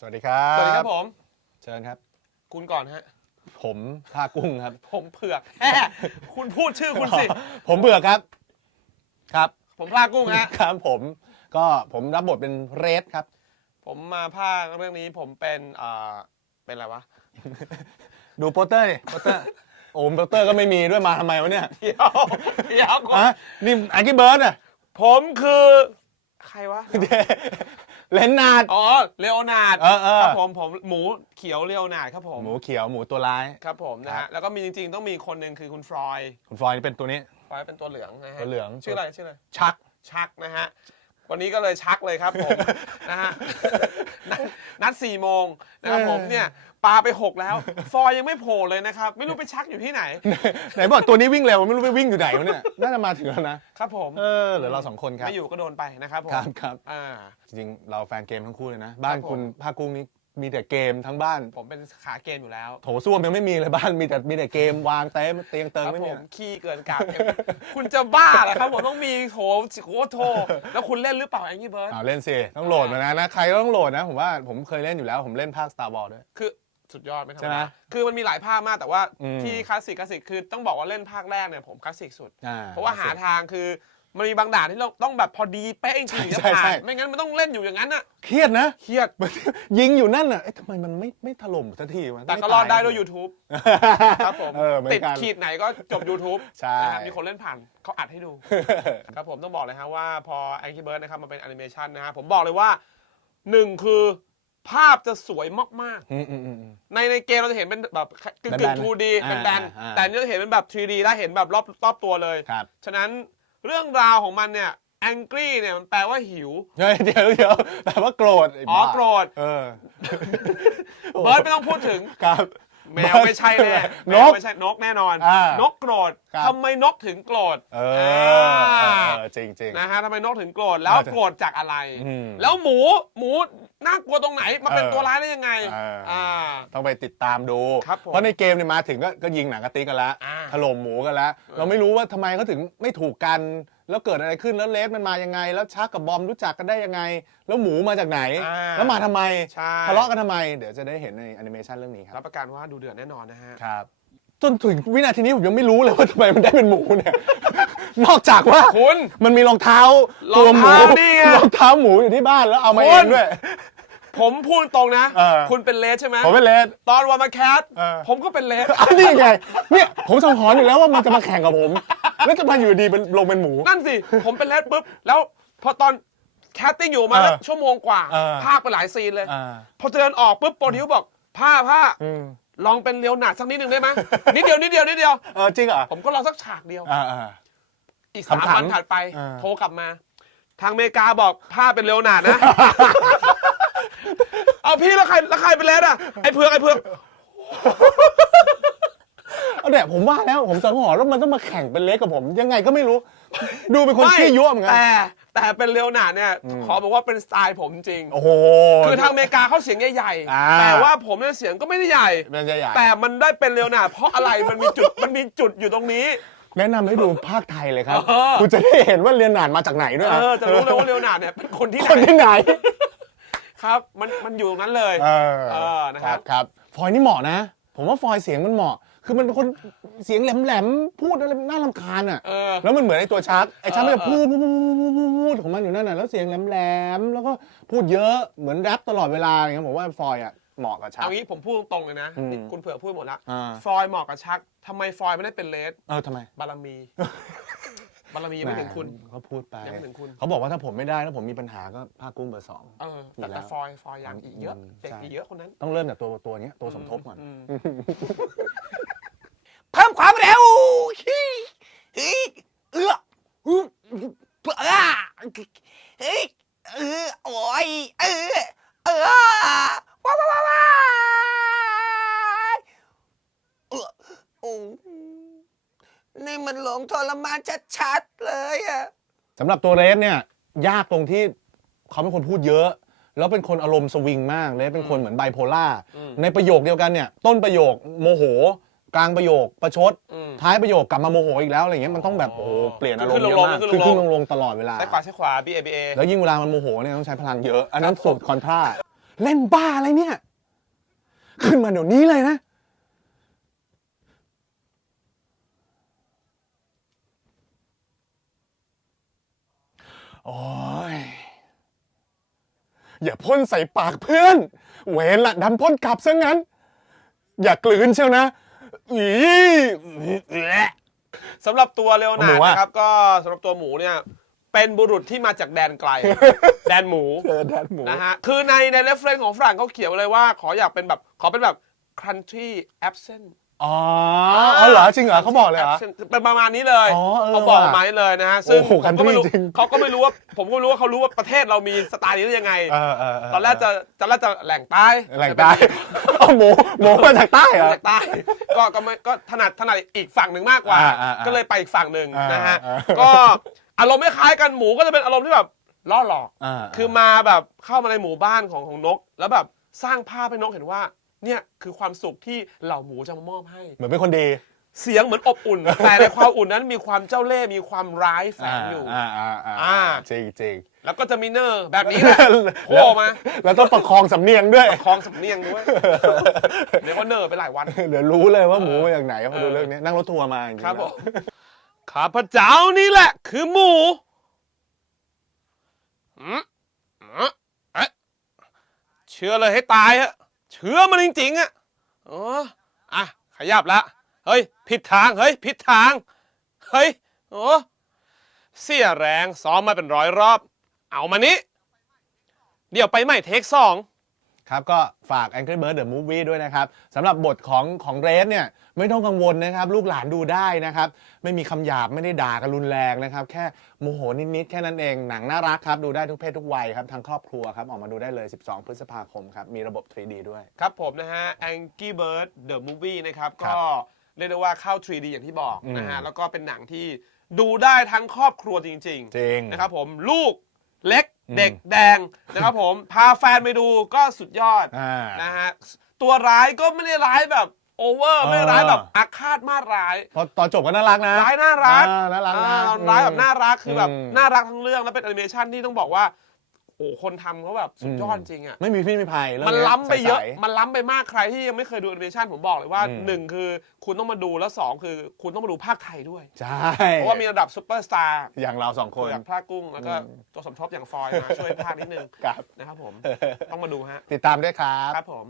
สวัสดีครับสวัสดีครับผม เชิญครับ คุณก่อนฮะ ผมภาคกุ้งครับ ผมเผือกแฮ่คุณพูดชื่อคุณสิ ผมเบื่อครับ ครับผมพลากุ้งฮะ ครับผมก็ผมรับบทเป็นเรดครับ ผมมาภาคเรื่องนี้ผมเป็นเอ่อเป็นอะไรวะดูโปสเตอร์ดิโปสเตอร์โอ้โปสเตอร์ก็ไม่มีด้วยมาทำไมวะเนี่ยเดี๋ยวเดี๋ยวก่อนฮะนี่อังกี้เบิร์ดอะผมคือ ใครวะ เลนนาร์ด อ๋อเลโอนาร์ดเออเออ ครับผมผมหมูเขียวเลโอนาร์ดครับผมหมูเขียวหมูตัวร้าย ครับผมนะครัฮะบ แล้วก็มีจริงๆ ต้องมีคนหนึ่งคือคุณฟรอยด์คุณฟลอยด์นี่เป็นตัวนี้ ฟรอยด์เป็นตัวเหลืองนะฮะตัวเหลือง ชื่ออะไรชื่ออะไรชัก ชักนะฮะวันนี้ก็เลยชักเลยครับผม นะฮะนัดนัดสี่โมงนะครับผมเนี่ย ปลาไปหกแล้ว ฟอยยังไม่โผล่เลยนะครับ ไม่รู้ไปชักอยู่ที่ไหน ไหนบอกตัวนี้วิ่งเร็วไม่รู้ไปวิ่งอยู่ไหนวะเนี่ยน่าจะมาถึงแล้วนะครับผมเออเหลือเราสองคนครับไม่อยู่ก็โดนไปนะครับผมครับครับอ่าจริงๆเราแฟนเกมทั้งคู่เลยนะ บ้านครับผมคุณภาคกุ้งนี่มีแต่เกมทั้งบ้าน ผมเป็นขาเกมอยู่แล้ว โถส้วมยังไม่มีเลยบ้านมีแต่มีแต่เกมวางเต็มเตียงเติงครับไม่ผมีมขี้เกินกาบคุณจะบ้าเหรอครับผมต้องมีโถโอ้โถแล้วคุณเล่นหรือเปล่าแองกี้เบิร์ดเอาเล่นสิ ต้องโหลดมานะนะ ใครก็ต้องโหลดนะ ผมว่าผมเคยเล่นอยู่แล้ว ผมเล่นภาค Star Wars ด้วยคือ สุดยอดไม่ธรรใช่มไหมดาคือมันมีหลายภาคมากแต่ว่าอืม ที่คลาสสิกคลาสสิกคือต้องบอกว่าเล่นภาคแรกเนี่ยผมคลาสสิกสุด อ่ เพราะว่าหาทางคือมันมีบางด่านที่เราต้องแบบพอดีเป๊ะจริงๆถึงจะใช่ผ่าใช่ นไม่งั้นมันต้องเล่นอยู่อย่างนั้นน่ะเครียดนะ เครียด ยิงอยู่นั่นน่ะ เอ๊ะทำไมมันไม่ไม่ถล่มสักทีวะแต่ก็ม่รอดได้ตาด้วย YouTube ครับผม เออเหมือติดนกัน ขีดไหนก็จบ YouTube ใช่ นะครับมีคนเล่นผ่านเขาอัดให้ดู ครับผมต้องบอกเลยฮะว่าพอ Angry Bird นะครับมาเป็นแอนิเมชันนะฮะผมบอกเลยว่าหนึ่งคือ ภาพจะสวยมากอืมอืมอืมอืม ๆ ในในเกมเราจะเห็นเป็นแบบกึ่งแบกึ่นงๆ 2D อ่าเป็นแบนอ่าแต่อันนี่เราเห็นเป็นแบบ 3D ได้เห็นแบบรอบรอบตัวเลย ครับฉะนั้นเรื่องราวของมันเนี่ย angry เนี่ยมันแปลว่าหิว เฮ้ยเดี๋ยวเดี๋ยวแต่ว่าโกรธไอ๋อบ้าโกรธ เออเบิร์ดไม่ต้องพูดถึง ครับ แมวไม่ใช่แน่นแมกวไม่ใช่นกแน่นอน อ่านกโกรธครับ ทำไมนกถึงโกรธเออเออเออจริงจริง นะฮะทำไมนกถึงโกรธแล้วน่าจะโกรธจากอะไร อืม แล้วหมูหมู น่ากลัวตรงไหนมาเป็นเออตัวร้ายได้ยังไงเอออ่ อ่า ต้องไปติดตามดู ครับผมเพราะในเกมเนี่ยมาถึงก็ก็ยิงหนังกระติกกันแล้วอ่าถล่มหมูกันแล้ว เราไม่รู้ว่าทำไมเขาถึงไม่ถูกกัน แล้วเกิดอะไรขึ้นแล้วเลสมันมายังไง แล้วชักกับบอมรู้จักกันได้ยังไง แล้วหมูมาจากไหน อ่าแล้วมาทำไมใช่ ทะเลาะกันทำไม เดี๋ยวจะได้เห็นในแอนิเมชันเรื่องนี้ครัรับบประกันว่าดูเดือดแน่นอนนะฮะ ครับ จนถึงวินาทีนี้ผมยังไม่รู้เลยว่าทำไมมันได้เป็นหมูเนี่ย นอกจากว่าคุณมันมีรองเท้าตัวหมูรองเท้านี่ไง รองเท้าหมูอยู่ที่บ้านแล้วเอามาคุเอณงด้วย ผมพูดตรงนะ เออ คุณเป็นเลสใช่ไหมผมเป็นเลส ตอนวามาแคทเออ ผมก็เป็นเลส อันนี้ไงเนี่ยผมสังหรณ์อยู่แล้วว่ามันจะมาแข่งกับผม แล้วจะมาอยู่ดีเป็นลงเป็นหมู นั่นสิ ผมเป็นเลสปุ๊บ แล้วพอตอนแคสติ้งอยู่มาเออชั่วโมงกว่า เออ ภาคไปหลายซีนเลย อ่าพอเดินออกปุ๊บโปรดิวบอกผ้าผ้าอืม ลองเป็นเลียวหนาดสักนิดหนึ่งได้ไหม นิดเดียวนิดเดียวนิดเดียว เออจริงเหรอผมก็ลองสักฉากเดียว อ่าอ่า อีกสามขำๆวันถัดไปเออโทรกลับมา ทางอเมริกาบอกผ้าเป็นเลียวหนาดนะ เอาพี่แล้วใครแล้วใครเป็นเลสอะไอ้เผือกไอ้เผือก เอาเนี่ยผมว่าแล้วผมสังหรณ์แล้วมันต้องมาแข่งเป็นเล็กกับผม ยังไงก็ไม่รู้ ดูเป็นคนไม่ขี้ยั่วเหมือนกัน แต่ แต่เป็นเลียวหนาดเนี่ยอืมขอบอกว่าเป็นสไตล์ผมจริง โอ้โห คือทางอเมริกาเขาเสียงใหญ่อ่า ๆแต่ว่าผมเนี่ยเสียงก็ไม่ได้ใหญ่เป็นใหญ่แต่มันได้เป็นเลียวหนาดเพราะอะไรมันมีจุด มันมีจุดอยู่ตรงนี้ แนะนำให้ดูภาคไทยเลยครับ เออ คุณจะได้เห็นว่าเรียนหนานมาจากไหนด้วยเออจะรู้เลยว่าเลียวหนาดเนี่ยเป็นคนที่ไหคนนที่ไหนครับมันมันอยู่ตรงนั้นเลยเออเออนะครับครับ ฟอยนี่เหมาะนะ ผมว่าฟอยเสียงมันเหมาะ คือมันเป็นคนเสียงแหลมๆพูดอะไรน่ารำคาญอะ เออ แล้วมันเหมือนไอ้ตัวชักไอ้ชักมันจะเออพูดพูดพูดพูดพูดพูดของมันอยู่นั่นน่ะแล้วเสียงแหลมๆแล้วก็พูดเยอะเหมือนแรปตลอดเวลาอย่างเงี้ยผมว่าฟอยอะเหมาะกับชัก เอางี้ผมพูดตรงๆเลยนะอืม นี่คุณเผื่อกพูดหมดละอ่าฟอยเหมาะกับชักทำไมฟอยไม่ได้เป็นเลสเออทำไมบารมี บารมียังไม่ถึงคุณ แหมเขาพูดไปยังไม่ถึงคุณ เขาบอกว่าถ้าผมไม่ได้แล้วผมมีปัญหาก็ภาคกุ้งเบอร์สอง เออแต่อยู่แล้แต่วฟอยฟอยยังอีกเยอะ อืมเด็กใช่ อีกเยอะคนนั้นต้องเริ่มจากตัวตัวเนี้ยตัวสมทบก่อนม เพิ่มความเร็วขี้เฮ้ยเอื้ออื้อเพื่ออะเฮ้ยเออโอ้ยเออเออว้าวว้าวว้าเออโอ้นี่มันหลงทรมานชัดๆเลยอะสำหรับตัวเรสเนี่ย ยากตรงที่เขาเป็นคนพูดเยอะ แล้วเป็นคนอารมณ์สวิงมากเรสเป็นคนเหมือนไบโพล่าในประโยคเดียวกันเนี่ย ต้นประโยคโมโห กลางประโยคประชด อืม ท้ายประโยคกลับมาโมโหอีกแล้วอะไรเงี้ยมันต้องแบบโอ้โหเปลี่ยนอารมณ์ขึ้นเยลอะงมากขึ้ขึ้นนลงขึ้นลง ลงตลอดเวลา ซ้ายขวาซ้ายขวา B A B A แล้วยิ่งเวลามันโมโหเนี่ยต้องใช้พลังเยอะอันนั้นสุดคอนทราเล่นบ้าอะไรเนี่ย ขึ้นมาเดี๋ยวนี้เลยนะ โอ้ย อย่าพ่นใส่ปากเพื่อน เวนละดันพ่นกลับซะงั้น อย่ากลืนเชียวนะอีแหละ สำหรับตัวเลโอหนามูร์ดอะ นะครับ ก็สำหรับตัวหมูเนี่ย เป็นบุรุษที่มาจากแดนไกล แดนหมูเจอแดนหมู นะฮะคือในในเรฟเฟรนของฝรั่งเขาเขียนไว้เลยว่า ขออยากเป็นแบบ ขอเป็นแบบ country absent อ๋ออ๋อเหรอจริงเหรอเขาบอกเลยเหรอ absent เป็นประมาณนี้เลยอ๋อเออเขาบอกว่ะมาให้เลยนะฮะซึ่งโอ้โหผมก็ไม่รู้ country จริง เขาก็ไม่รู้ว่าผมก็ไม่รู้ว่าเขารู้ว่าประเทศเรามีสไตล์นี้ได้ยังไง เออเออเตอนแรกจะตอนแรกจะแหล่งใต้แหล่งใต้เอาหมูหมูมาจากใต้เหรอ แหล่งใต้ก็ก็ไม่ก็ถนัดถนัดอีกฝั่งหนึ่งมากกว่า อ่าอ่าอ่าก็เลยไปอีกฝั่งหนึ่งอ่านนะฮะอ่า ก็อารมณ์ไม่คล้ายกันหมูก็จะเป็นอารมณ์ที่แบบล่อหลอกอ่าคือมาแบบเข้ามาในหมู่บ้านของของนก แล้วแบบสร้างภาพให้นกเห็นว่า เนี่ยคือความสุขที่เหล่าหมูจะมามอบให้ เหมือนเป็นคนดี เสียงเหมือนอบอุ่น แต่ในความอุ่นนั้นมีความเจ้าเล่ห์มีความร้ายแฝงอยู่ อ่าอ่าอ่าอ่า จริงจริงแล้วก็จะมีเนอร์แบบนี้แหละโผล่มาแล้วต้องประคองสำเนียงด้วย คลองสำเนียงด้วยเรียกว่าเนอร์ไปหลายวัน เดี๋ยวรู้เลยว่าหมูมาจากไหนพอดูเรื่องนี้นั่งรถทัวร์มาจริงๆครับผแล้วมข้าพเจ้านี่แหละ คือหมูอืมอืมเอ๊ะเชื่อเลยให้ตายฮะ เชื่อมันจริงๆอะอ๋ออะขยับละ เฮ้ย ผิดทาง เฮ้ย ผิดทาง เฮ้ย โอ้เสียแรงซ้อมมาเป็นร้อยรอบ เอามานี้ เดี๋ยวไปใหม่เทคสอง ครับก็ฝาก Angry Bird The Movie ด้วยนะครับสำหรับบทของของเรสเนี่ยไม่ต้องกังวลนะครับ ลูกหลานดูได้นะครับ ไม่มีคำหยาบไม่ได้ด่ากันรุนแรงนะครับ แค่โมโหนิดๆ แค่นั้นเองหนังน่ารักครับ ดูได้ทุกเพศทุกวัยครับ ทางครอบครัวครับ ออกมาดูได้เลย 12 พฤษภาคมครับ มีระบบ 3D ด้วย ครับผมนะฮะ Angry Bird The Movie นะครับครัก็บเรียกได้ว่าเข้า 3D อย่างที่บอกอืมนะฮะแล้วก็เป็นหนังที่ดูได้ทั้งครอบครัวจริงจริงๆนะครับผมลูกเล็กอืม เด็กแดงนะครับผม พาแฟนไปดูก็สุดยอดอ่า นะฮะตัวร้ายก็ไม่ได้ร้ายแบบโอเวอร์เออไม่ได้ร้ายแบบอาฆาตมาดร้าย พอตอนจบก็น่ารักนะร้ายน่ารักอ่าน่ารักนะ อ่าร้ายแบบน่ารักคือแบบอืม น่ารักทั้งเรื่องแล้วเป็นแอนิเมชันที่ต้องบอกว่า โอ้คนทำเขาแบบสุดยอดอืมจริงอะ ไม่มีพี่ไม่ภัยเรื่องมันเนี้ยล้ำไปเยอะ ใสๆมันล้ำไปมากใครที่ยังไม่เคยดูแอนิเมชันผมบอกเลยว่าอืม หนึ่งคือคุณต้องมาดูแล้วสองคือคุณต้องมาดูภาคไทยด้วยใช่ เพราะว่ามีระดับซูเปอร์สตาร์อย่างเราสองคน อย่างพระกุ้ง แล้วก็อืม ตัวสมทบอย่างฟอยมาช่วยภาคนิดนึงครับ นะครับผม ต้องมาดูฮะ ติดตามด้วยครับ ครับผม